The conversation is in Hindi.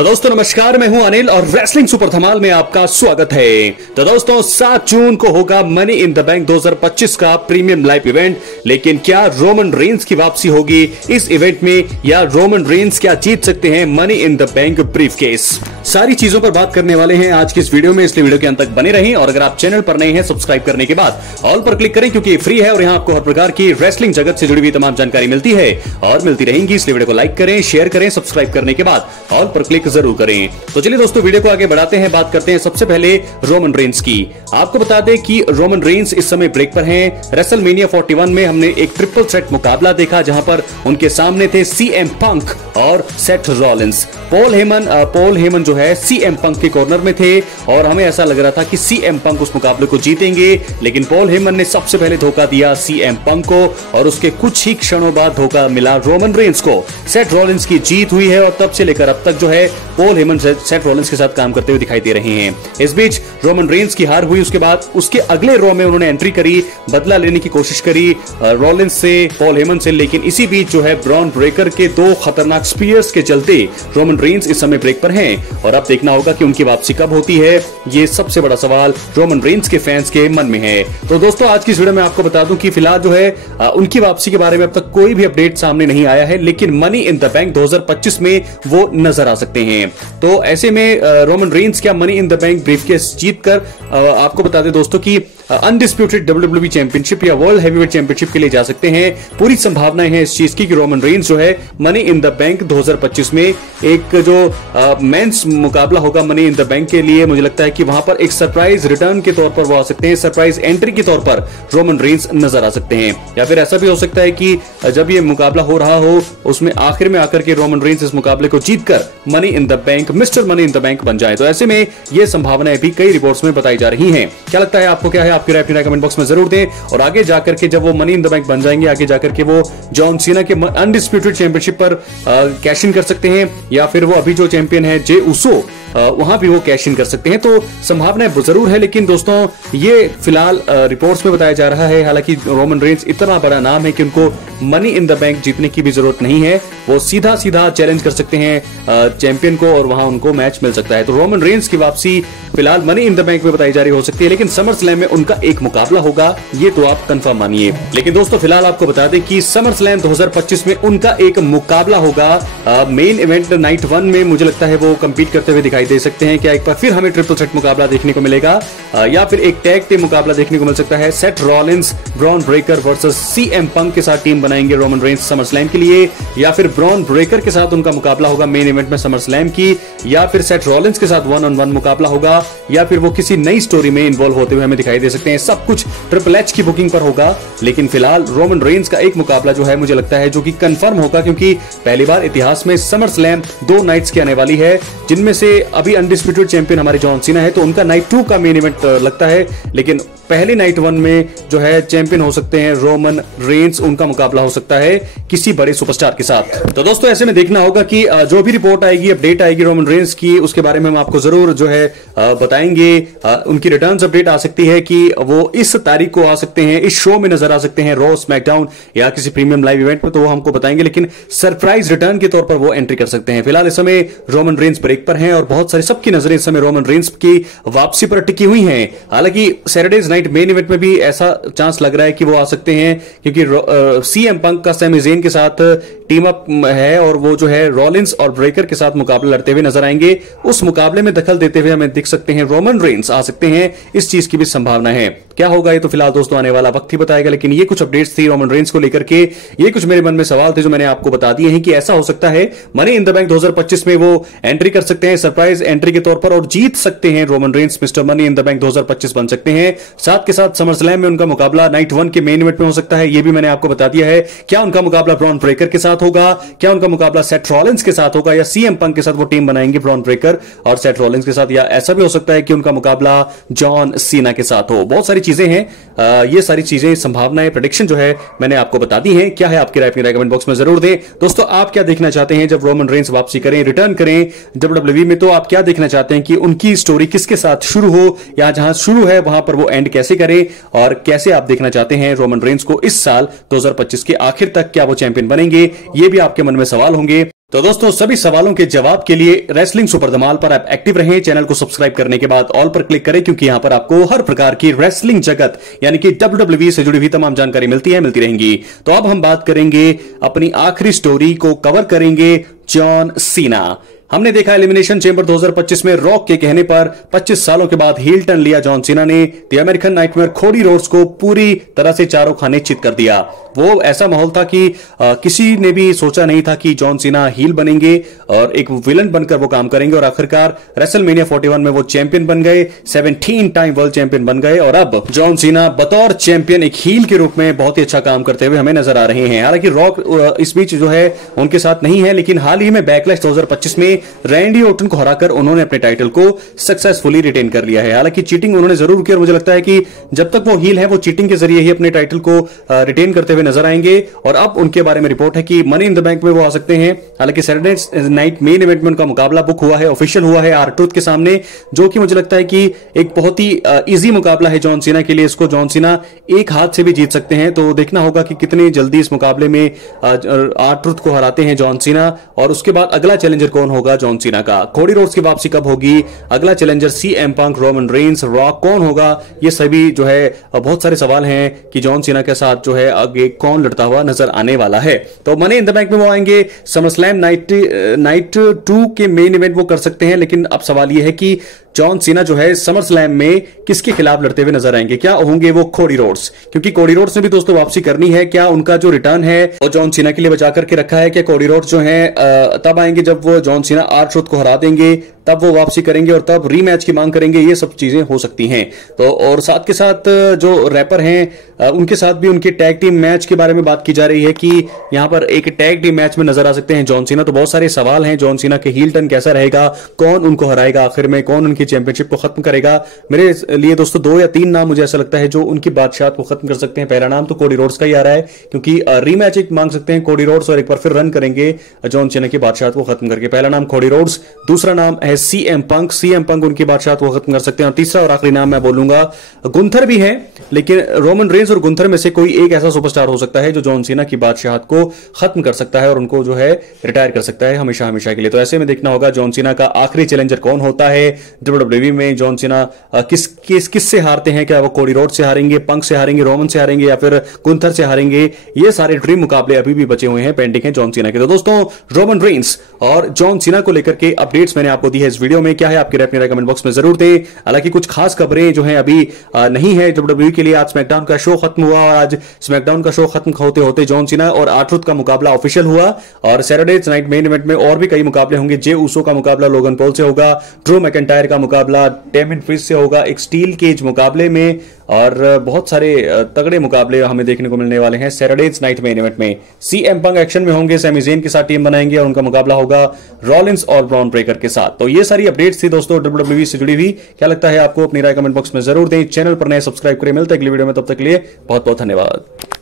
तो दोस्तों नमस्कार, मैं हूं अनिल और रेसलिंग सुपर धमाल में आपका स्वागत है। तो दोस्तों 7 जून को होगा मनी इन द बैंक 2025 का प्रीमियम लाइव इवेंट, लेकिन क्या रोमन रेंस की वापसी होगी इस इवेंट में या रोमन रेंस क्या जीत सकते हैं money in the bank briefcase? सारी चीजों पर बात करने वाले हैं आज की इस वीडियो में, इसलिए वीडियो के अंत तक बने रहें। और अगर आप चैनल पर नए हैं, सब्सक्राइब करने के बाद ऑल पर क्लिक करें, क्योंकि फ्री है और यहाँ आपको हर प्रकार की रेसलिंग जगत से जुड़ी हुई तमाम जानकारी मिलती है और मिलती रहेंगी। इसलिए वीडियो को लाइक करें, शेयर करें, सब्सक्राइब करने के बाद ऑल पर क्लिक जरूर करें। तो चलिए दोस्तों वीडियो को आगे बढ़ाते हैं, बात करते हैं सबसे पहले रोमन रेंस की। आपको बता दें कि रोमन रेंस इस समय ब्रेक पर हैं। रेसलमेनिया 41 में हमने एक ट्रिपल थ्रेट मुकाबला देखा, जहां पर उनके सामने थे सीएम पंक और सेथ रॉलिंस। पॉल हेमन जो है सीएम पंक के कॉर्नर में थे और हमें ऐसा लग रहा था कि सीएम पंक उस मुकाबले को जीतेंगे, लेकिन पॉल हेमन ने सबसे पहले धोखा दिया सीएम पंक को और उसके कुछ ही क्षणों बाद धोखा मिला रोमन रेंस को। सेथ रॉलिंस की जीत हुई है और तब से लेकर अब तक जो है पॉल हेमन सेथ रॉलिंस के साथ काम करते हुए दिखाई दे रहे हैं। इस बीच रोमन रेंस की हार हुई, उसके बाद उसके अगले रॉ में उन्होंने एंट्री करी, बदला लेने की कोशिश करी रॉलिंस से, पॉल हेमन से, लेकिन इसी बीच जो है ब्रॉन ब्रेकर के 2 खतरनाक स्पीयर्स के चलते रोमन रेंस इस समय ब्रेक पर हैं और अब देखना होगा कि उनकी वापसी कब होती है। ये सबसे बड़ा सवाल रोमन रेंस के फैंस के मन में है। तो दोस्तों आज की इस वीडियो में आपको बता दूं कि फिलहाल जो है उनकी वापसी के बारे में अब तक कोई भी अपडेट सामने नहीं आया है, लेकिन मनी इन द बैंक 2025 में वो नजर आ सकते हैं। तो ऐसे में रोमन रेंस क्या money in the bank briefcase जीतकर आपको बता दें दोस्तों कि अनडिस्प्यूटेड डब्ल्यूडब्ल्यूई चैंपियनशिप या वर्ल्ड हैवीवेट चैंपियनशिप के लिए जा सकते हैं। पूरी संभावनाएं हैं इस चीज की कि रोमन रेंस जो है मनी इन द बैंक 2025 में एक जो मेंस मुकाबला होगा मनी इन द बैंक के लिए, मुझे लगता है कि वहां पर एक सरप्राइज रिटर्न के तौर पर वो आ सकते हैं, सरप्राइज एंट्री के तौर पर रोमन रेंस नजर आ सकते हैं। या फिर ऐसा भी हो सकता है कि जब ये मुकाबला हो रहा हो उसमें आखिर में आकर के रोमन रेंस इस मुकाबले को जीतकर money in the bank mister money in the bank बन जाए। तो ऐसे में ये संभावनाएं भी कई रिपोर्ट्स में बताई जा रही हैं। क्या लगता है आपको, क्या है आपकी राय, अपनी कमेंट बॉक्स में जरूर दें। और आगे जाकर के जब वो मनी इन द बैंक बन जाएंगे, आगे जाकर के वो जॉन सीना के अनडिस्प्यूटेड चैंपियनशिप पर कैश इन कर सकते हैं, या फिर वो अभी जो चैंपियन है जे उसो वहां भी वो कैश इन कर सकते हैं। तो संभावनाएं जरूर है, लेकिन दोस्तों ये फिलहाल रिपोर्ट्स में बताया जा रहा है। हालांकि रोमन रेंस इतना बड़ा नाम है कि उनको मनी इन द बैंक जीतने की भी जरूरत नहीं है, वो सीधा सीधा चैलेंज कर सकते हैं चैंपियन को और वहां उनको मैच मिल सकता है। तो रोमन रेंस की वापसी फिलहाल मनी इन द बैंक में बताई जा रही हो सकती है, लेकिन समर स्लैम में उनका एक मुकाबला होगा, ये तो आप कंफर्म मानिए। लेकिन दोस्तों फिलहाल आपको बता दें कि समर स्लैम 2025 में उनका एक मुकाबला होगा मेन इवेंट नाइट 1 में। मुझे लगता है वो कंपीट करते हुए दिखाई दे सकते हैं। क्या एक बार फिर हमें ट्रिपल थ्रेट मुकाबला देखने को मिलेगा या फिर एक टैग टीम मुकाबला देखने को मिल सकता है? Seth Rollins Bron Breakker versus CM Punk के साथ टीम बनाएंगे रोमन रेंस समर स्लैम के लिए, या फिर ब्रॉन ब्रेकर के साथ उनका मुकाबला होगा मेन इवेंट में समर स्लैम की, या फिर सेथ रॉलिंस के साथ 1-on-1 मुकाबला होगा, या फिर वो किसी नई स्टोरी में इन्वॉल्व होते हुए हमें दिखाई दे सकते हैं। सब कुछ ट्रिपल एच की बुकिंग पर होगा, लेकिन फिलहाल रोमन रेंस का एक मुकाबला जो है मुझे लगता है जो कि कंफर्म होगा, क्योंकि पहली बार इतिहास में समर स्लैम 2 नाइट्स की आने वाली है, जिनमें से अभी अनडिस्प्यूटेड चैंपियन हमारे जॉन सीना है, तो उनका नाइट 2 का मेन इवेंट लगता है, लेकिन पहले नाइट 1 में जो है चैंपियन हो सकते हैं रोमन रेंस, उनका मुकाबला हो सकता है किसी बड़े सुपरस्टार के साथ। तो दोस्तों ऐसे में देखना होगा कि जो भी रिपोर्ट आएगी, अपडेट आएगी रोमन रेंस की, उसके बारे में हम आपको जरूर जो है बताएंगे। उनकी रिटर्न्स अपडेट आ सकती है कि वो इस तारीख को आ सकते हैं, इस शो में नजर आ सकते हैं, रॉ, स्मैकडाउन या किसी प्रीमियम लाइव इवेंट में, तो वो हमको बताएंगे, लेकिन सरप्राइज रिटर्न के तौर पर वो एंट्री कर सकते हैं। फिलहाल इस समय रोमन रेंस ब्रेक पर हैं और बहुत सारी सबकी नजरें इस समय रोमन रेंस की वापसी पर टिकी हुई हैं। हालांकि सैटरडेज नाइट मेन इवेंट में भी ऐसा चांस लग रहा है कि वो आ सकते हैं, क्योंकि सीएम पंक का सैमी ज़ेन के साथ टीम अप है और वो जो है रॉलिंस और ब्रेकर के साथ मुकाबला लड़ते हुए नजर आएंगे। उस मुकाबले में दखल देते हुए हमें दिख सकते हैं रोमन रेंस आ सकते हैं, इस चीज की भी संभावना है। क्या होगा ये तो फिलहाल दोस्तों आने वाला वक्त ही बताएगा, लेकिन ये कुछ अपडेट्स थी रोमन रेंस को लेकर के, ये कुछ मेरे मन में सवाल थे जो मैंने आपको बता दिए हैं कि ऐसा हो सकता है मनी इन द बैंक 2025 में वो एंट्री कर सकते हैं सरप्राइज एंट्री के तौर पर और जीत सकते हैं Roman Reigns, mister money in the bank 2025 बन सकते हैं। साथ के साथ समर स्लैम में उनका मुकाबला नाइट 1 के मेन इवेंट में हो सकता है, ये भी मैंने आपको बता दिया है। क्या उनका मुकाबला ब्रॉन ब्रेकर के साथ होगा, क्या उनका मुकाबला सेथ रॉलिंस के साथ होगा, या सीएम पंक के साथ वो टीम बनाएंगे ब्रॉन ब्रेकर और सेथ रॉलिंस के साथ, या ऐसा भी हो सकता है कि उनका मुकाबला जॉन सीना के साथ हो। बहुत सारी चीजें हैं, ये सारी चीजें संभावनाएं प्रेडिक्शन जो है मैंने आपको बता दी है। क्या है आपकी राय, अपनी राय कमेंट बॉक्स में जरूर दें। दोस्तों आप क्या देखना चाहते हैं जब रोमन रेंस वापसी करें, रिटर्न करें डब्ल्यूडब्ल्यूई में, तो आप क्या देखना चाहते हैं कि उनकी स्टोरी किसके साथ शुरू हो, या जहां शुरू है वहां पर वो एंड कैसे करें, और कैसे आप देखना चाहते हैं रोमन रेंस को इस साल 2025 के आखिर तक, क्या वो चैंपियन बनेंगे, ये भी आपके मन में सवाल होंगे। तो दोस्तों सभी सवालों के जवाब के लिए रेसलिंग सुपर धमाल पर आप एक्टिव रहें। चैनल को सब्सक्राइब करने के बाद ऑल पर क्लिक करें, क्योंकि यहां पर आपको हर प्रकार की रेसलिंग जगत यानी कि WWE से जुड़ी हुई तमाम जानकारी मिलती रहेंगी। तो अब हम बात करेंगे अपनी आखिरी स्टोरी को कवर करेंगे जॉन सीना। हमने देखा एलिमिनेशन चेंबर 2025 में रॉक के कहने पर 25 सालों के बाद हील टर्न लिया जॉन सीना ने the American nightmare Cody Rhodes को पूरी तरह से चारों खाने चित कर दिया। वो ऐसा माहौल था कि किसी ने भी सोचा नहीं था कि जॉन सीना हील बनेंगे और एक विलन बनकर वो काम करेंगे, और आखिरकार रेसलमेनिया 41 में वो चैंपियन बन गए, 17 टाइम वर्ल्ड चैंपियन बन गए, और अब जॉन सीना बतौर चैंपियन एक हील के रूप में बहुत ही अच्छा काम करते हुए हमें नजर आ रहे हैं। हालांकि रॉक इस बीच जो है उनके साथ नहीं है, लेकिन हाल ही में बैकलैश 2025 में रैंडी ऑर्टन को हराकर उन्होंने अपने टाइटल को सक्सेसफुली रिटेन कर लिया है। हालांकि चीटिंग उन्होंने जरूर की, और मुझे लगता है कि जब तक वो हील है वो चीटिंग के जरिए ही अपने टाइटल को रिटेन करते हुए नजर आएंगे। और अब उनके बारे में रिपोर्ट है कि मनी इन द बैंक में वो आ सकते हैं। हालांकि सैटरडे नाइट मेन इवेंट में उनका मुकाबला बुक हुआ है, ऑफिशियल हुआ है आर-ट्रूथ के सामने, जो कि मुझे लगता है कि एक बहुत ही इजी मुकाबला है जॉन सीना के लिए। इसको जॉन सीना एक हाथ से भी जीत सकते हैं, तो देखना होगा कि कितनी जल्दी इस मुकाबले में आर-ट्रूथ को हराते हैं जॉन सीना, और उसके बाद अगला चैलेंजर कौन होगा जॉन सीना का, कोडी रोड्स की वापसी कब होगी, अगला challenger CM Punk, Roman Reigns, rock कौन होगा, ये सभी जो है बहुत सारे सवाल हैं कि जॉन सीना के साथ जो है आगे कौन लड़ता हुआ नजर आने वाला है। तो मनी इन द बैंक में वो आएंगे, समरस्लैम नाइट 2 के मेन इवेंट वो कर सकते हैं, लेकिन अब सवाल ये है कि जॉन सीना जो है समर स्लैम में किसके खिलाफ लड़ते हुए नजर आएंगे। क्या होंगे वो कोडी रोड्स, क्योंकि कोडी रोड्स ने भी दोस्तों वापसी करनी है। क्या उनका जो रिटर्न है वो जॉन सीना के लिए बचा करके रखा है? क्या कोडी रोड्स जो है तब आएंगे जब वो जॉन सीना आर-ट्रूथ को हरा देंगे, तब वो वापसी करेंगे और तब रीमैच की मांग करेंगे? ये सब चीजें हो सकती हैं। तो और साथ के साथ जो रैपर हैं उनके साथ भी उनके टैग टीम मैच के बारे में बात की जा रही है कि यहां पर एक टैग टीम मैच में नजर आ सकते हैं जॉन सीना। तो बहुत सारे सवाल हैं, जॉन सीना के हील टर्न कैसा रहेगा, कौन उनको हराएगा आखिर में, कौन उनकी चैंपियनशिप को खत्म करेगा। मेरे लिए दोस्तों 2 या 3 नाम मुझे ऐसा लगता है जो उनकी बादशाह को खत्म कर सकते हैं। पहला नाम तो कोडी रोड्स का ही आ रहा है, क्योंकि रीमैच एक मांग सकते हैं कोडी रोड्स और एक बार फिर रन करेंगे जॉन सीना की बादशाह को खत्म करके। पहला नाम कोडी रोड्स, दूसरा नाम है सीएम पंक उनकी बादशाह को खत्म कर सकते हैं, और तीसरा और आखिरी नाम मैं बोलूंगा गुंथर भी है, लेकिन रोमन रेंस और गुंथर में से कोई एक ऐसा सुपरस्टार हो सकता है जो जॉन सीना की बादशाहत को खत्म कर सकता है और उनको जो है रिटायर कर सकता है हमेशा हमेशा के लिए। तो ऐसे में देखना होगा जॉन सीना का आखिरी चैलेंजर कौन होता है WWE में। जॉन सीना किस से हारते हैं? क्या वो कोडी रोड्स से हारेंगे, पंक से हारेंगे, रोमन से हारेंगे, या फिर गुंथर से हारेंगे? ये सारे ड्रीम मुकाबले अभी भी बचे हुए हैं, पेंडिंग है जॉन सीना के। तो दोस्तों रोमन रेंस और जॉन सीना को लेकर के अपडेट्स मैंने आपको दी है इस वीडियो में। क्या है आपकी राय अपने कमेंट बॉक्स में जरूर दें। हालांकि कुछ खास खबरें जो हैं अभी नहीं है WWE के लिए। आज स्मैकडाउन का शो खत्म हुआ और आज स्मैकडाउन का शो खत्म होते होते जॉन सीना और आर-ट्रूथ का मुकाबला ऑफिशियल हुआ, और सैटरडे नाइट मेन इवेंट में और भी कई मुकाबले होंगे। जे ऊसो का मुकाबला लोगन पॉल से होगा, ड्रू मैकिंटायर का मुकाबला डेमिन प्रिस्ट से होगा एक स्टील केज मुकाबले में, और बहुत सारे तगड़े मुकाबले हमें देखने को मिलने वाले हैं सैटरडे नाइट मेन इवेंट में। सीएम पंक एक्शन में होंगे, सैमी ज़ेन के साथ टीम बनाएंगे और उनका मुकाबला होगा रॉलिंस और ब्रॉन ब्रेकर के साथ। तो ये सारी अपडेट्स थी दोस्तों WWE से जुड़ी हुई। क्या लगता है आपको? अपनी राय कमेंट बॉक्स में जरूर दें। चैनल पर नए सब्सक्राइब करें। मिलते हैं अगली वीडियो में, तब तक के लिए बहुत बहुत धन्यवाद।